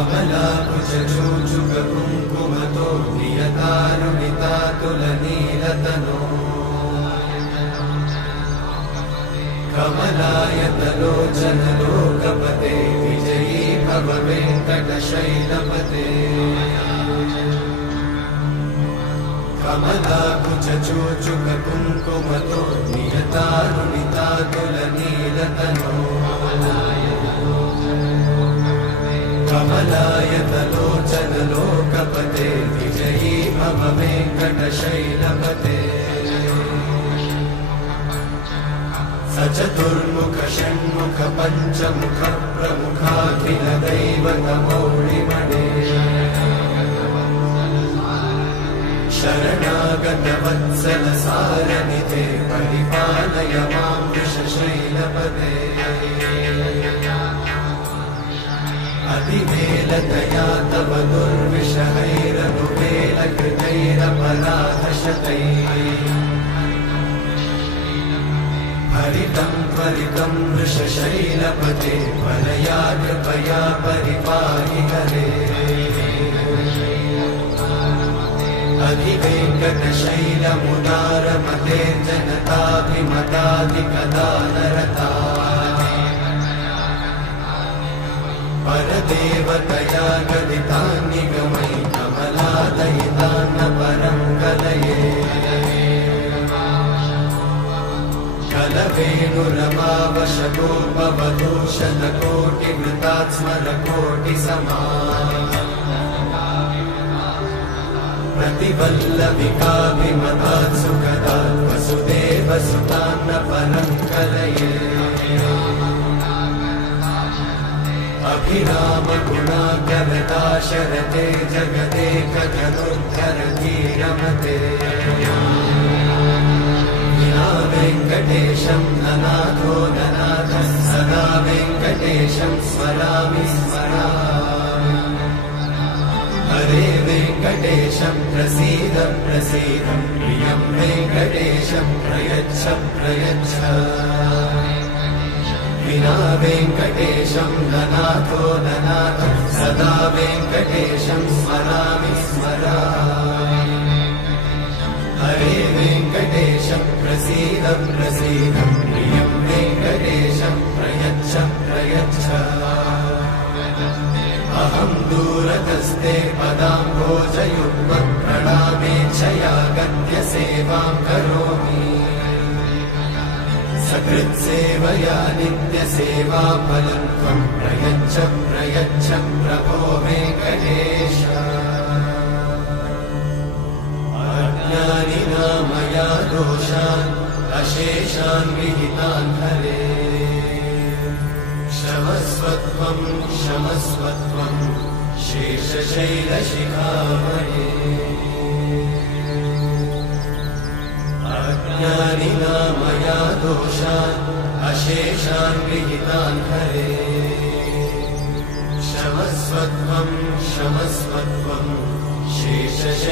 कमलाकुचूचुककुङ्कुमतो नियतानुमितातुलनीलतनो कमलायतलोचनलोकपते विजयी भव वेङ्कटशैलपते कमलाकुचूचुककुङ्कुमतो नियतानुमितातुलनीलतनो कमलायतलोचनलोकपते विजयी भव वेङ्कटशैलपते सचतुर्मुख षण्मुख पञ्चमुख प्रमुखाखिलदैवतमौलिमणे शरणागतवत्सलसारनिधे परिपालय मां वृषशैलपते अतिवेलतया तव दुर्विषहैरनुवेलकृतैरपराधशतैः हरितं त्वरितं वृषशैलपते वरया कृपया परिपाहि हरे अधिवेङ्कटशैलमुदारमते जनताभिमताधिकदानरता परदेवतया गदितान्निगमै कमलादयितान्न परं कलये कलवेणुरमावशतोपवधूषणकोटिवृतात्स्मरकोटिसमा प्रतिवल्लविकाभिमतात् सुखदात् वसुदेवसुतान्न परं कलये अभिरामगुणाकरदाशरथे जगदेकजनुद्धरधीरमते विना वेङ्कटेशं ननाथो ननाथः सदा वेङ्कटेशं स्मरामि स्मरामि हरे वेङ्कटेशं प्रसीद प्रसीद प्रियं वेङ्कटेशं प्रयच्छ प्रयच्छ विना वेङ्कटेशं ननाथो ननाथः सदा वेङ्कटेशं स्मरामि स्मरामि हरे वेङ्कटेशं प्रसीद प्रसीद प्रियं वेङ्कटेशं प्रयच्छ प्रयच्छ अहं दूरतस्ते पदाम्भोजयुग्मं प्रणामेच्छया गद्य सेवां करोमि सकृत्सेवया नित्यसेवाफलं त्वं प्रयच्छ प्रयच्छ प्रभो वेङ्कटेश अज्ञानिना मया दोषान् अशेषान् विहितान् हरे क्षमस्वत्वं क्षमस्वत्वं शेषशैलशिखामणे अज्ञानिना मया दोषान् अशेषान् विहितान् हरे क्षमस्वत्वं क्षमस्वत्वं शेषशैलशिखामणे